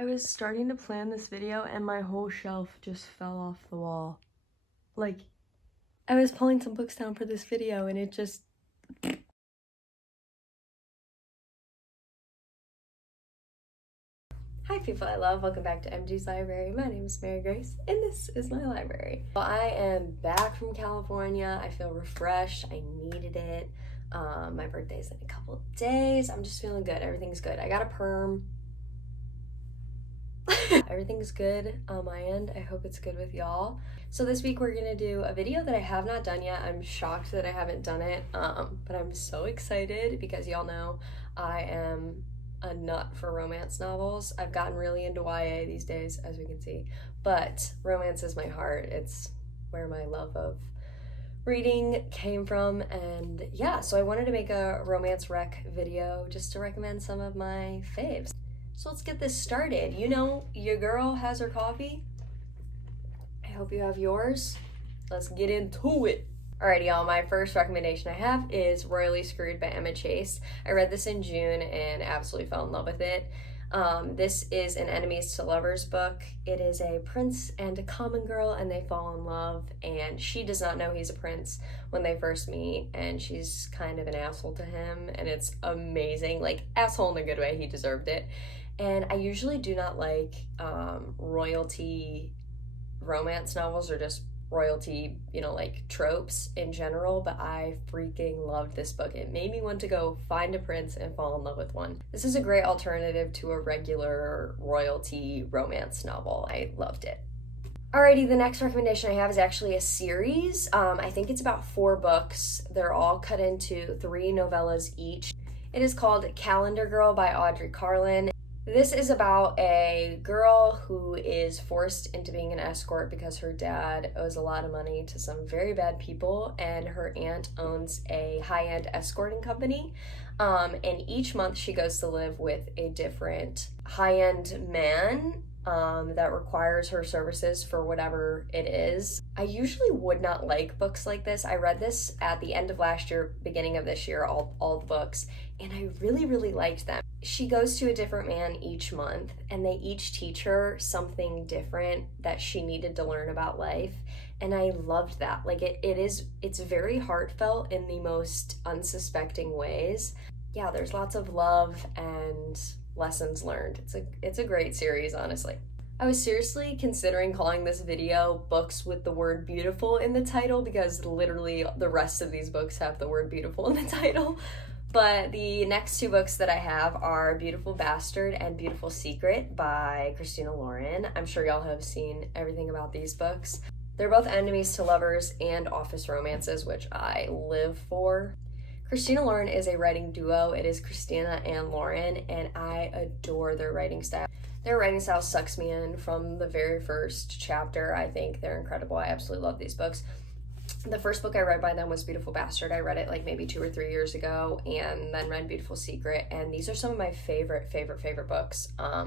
I was starting to plan this video and my whole shelf just fell off the wall. Like, I was pulling some books down for this video and it just... Hi people I love, welcome back to MG's Library. My name is Mary Grace and this is my library. Well, I am back from California. I feel refreshed, I needed it. My birthday's in a couple days. I'm just feeling good, everything's good. I got a perm. Everything's good on my end. I hope it's good with y'all. So this week we're gonna do a video that I have not done yet. I'm shocked that I haven't done it, but I'm so excited because y'all know I am a nut for romance novels. I've gotten really into YA these days, as we can see, but romance is my heart. It's where my love of reading came from, and yeah, so I wanted to make a romance rec video just to recommend some of my faves. So let's get this started. You know, your girl has her coffee. I hope you have yours. Let's get into it. Alrighty, y'all, my first recommendation I have is Royally Screwed by Emma Chase. I read this in June and absolutely fell in love with it. This is an enemies to lovers book. It is a prince and a common girl and they fall in love, and she does not know he's a prince when they first meet, and she's kind of an asshole to him, and it's amazing. Like, asshole in a good way, he deserved it. And I usually do not like royalty romance novels or just royalty, you know, like tropes in general, but I freaking loved this book. It made me want to go find a prince and fall in love with one. This is a great alternative to a regular royalty romance novel. I loved it. Alrighty, the next recommendation I have is actually a series. I think it's about 4 books. They're all cut into 3 novellas each. It is called Calendar Girl by Audrey Carlin. This is about a girl who is forced into being an escort because her dad owes a lot of money to some very bad people, and her aunt owns a high-end escorting company. And each month she goes to live with a different high-end man that requires her services for whatever it is. I usually would not like books like this. I read this at the end of last year, beginning of this year, all the books, and I really liked them. She goes to a different man each month, and they each teach her something different that she needed to learn about life, and I loved that. Like, it's very heartfelt in the most unsuspecting ways. Yeah, there's lots of love and lessons learned. It's a great series, honestly. I was seriously considering calling this video books with the word beautiful in the title, because literally the rest of these books have the word beautiful in the title. But the next 2 books that I have are Beautiful Bastard and Beautiful Secret by Christina Lauren. I'm sure y'all have seen everything about these books. They're both enemies to lovers and office romances, which I live for. Christina Lauren is a writing duo. It is Christina and Lauren, and I adore their writing style. Their writing style sucks me in from the very first chapter. I think they're incredible. I absolutely love these books. The first book I read by them was Beautiful Bastard. I read it like maybe 2 or 3 years ago, and then read Beautiful Secret, and these are some of my favorite books. I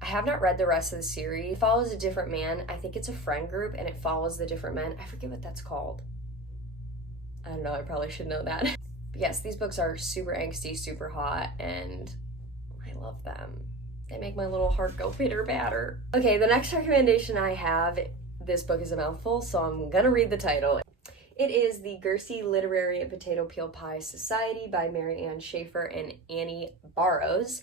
have not read the rest of the series. It follows a different man. I think it's a friend group, and it follows the different men. I forget what that's called. I don't know, I probably should know that. But yes, these books are super angsty, super hot, and I love them. They make my little heart go pitter patter. Okay, the next recommendation I have, this book is a mouthful, so I'm gonna read the title. It is The Gersey Literary and Potato Peel Pie Society by Mary Ann Schaefer and Annie Barrows.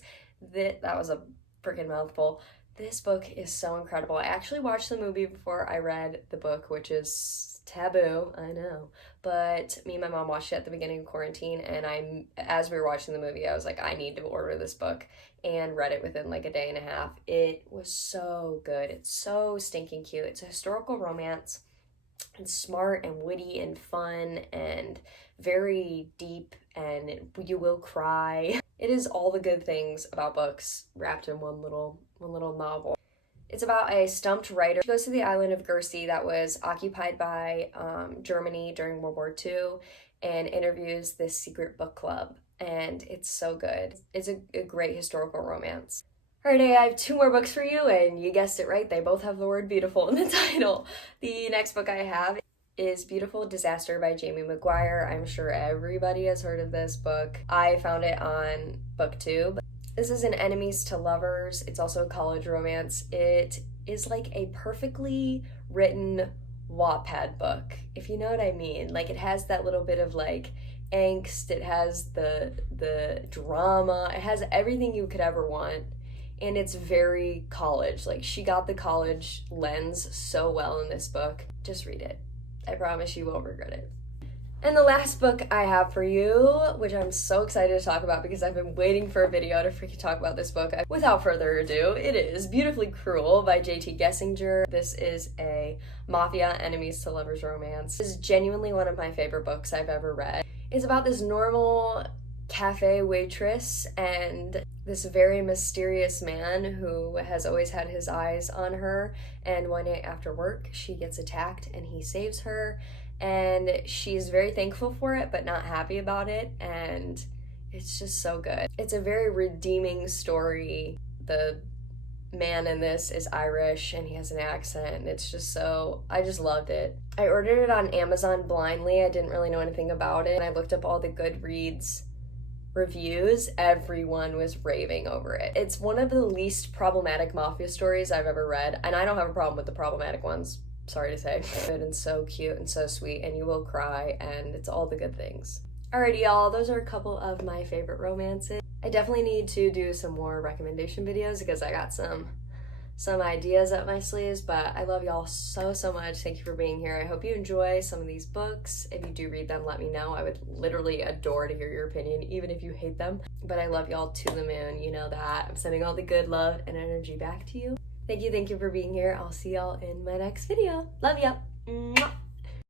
That was a freaking mouthful. This book is so incredible. I actually watched the movie before I read the book, which is taboo, I know. But me and my mom watched it at the beginning of quarantine, and as we were watching the movie, I was like, I need to order this book, and read it within like a day and a half. It was so good. It's so stinking cute. It's a historical romance. It's smart and witty and fun and very deep, and you will cry. It is all the good things about books wrapped in one little novel. It's about a stumped writer. She goes to the island of Gersey that was occupied by Germany during World War II, and interviews this secret book club, and it's so good. It's a great historical romance. Alrighty, I have 2 more books for you, and you guessed it right, they both have the word beautiful in the title. The next book I have is Beautiful Disaster by Jamie McGuire. I'm sure everybody has heard of this book. I found it on BookTube. This This is an enemies to lovers. It's also a college romance. It is like a perfectly written Wattpad book, if you know what I mean. Like, it has that little bit of like angst, it has the drama, it has everything you could ever want, and it's very college. Like, she got the college lens so well in this book. Just read it. I promise you won't regret it. And the last book I have for you, which I'm so excited to talk about because I've been waiting for a video to freaking talk about this book. Without further ado, it is Beautifully Cruel by J.T. Gessinger. This is a mafia enemies to lovers romance. This is genuinely one of my favorite books I've ever read. It's about this normal cafe waitress and this very mysterious man who has always had his eyes on her, and one night after work she gets attacked and he saves her. And she's very thankful for it, but not happy about it, and it's just so good. It's a very redeeming story. The man in this is Irish, and he has an accent, and it's just so, I just loved it. I ordered it on Amazon blindly. I didn't really know anything about it, and I looked up all the Goodreads reviews. Everyone was raving over it. It's one of the least problematic mafia stories I've ever read, and I don't have a problem with the problematic ones. Sorry to say. Good and so cute and so sweet, and you will cry, and it's all the good things. Alrighty, y'all, those are a couple of my favorite romances. I definitely need to do some more recommendation videos because I got some ideas up my sleeves, but I love y'all so much. Thank you for being here. I hope you enjoy some of these books. If you do read them, let me know. I would literally adore to hear your opinion, even if you hate them. But I love y'all to the moon, you know that. I'm sending all the good love and energy back to you. Thank you for being here. I'll see y'all in my next video. Love ya. Mwah.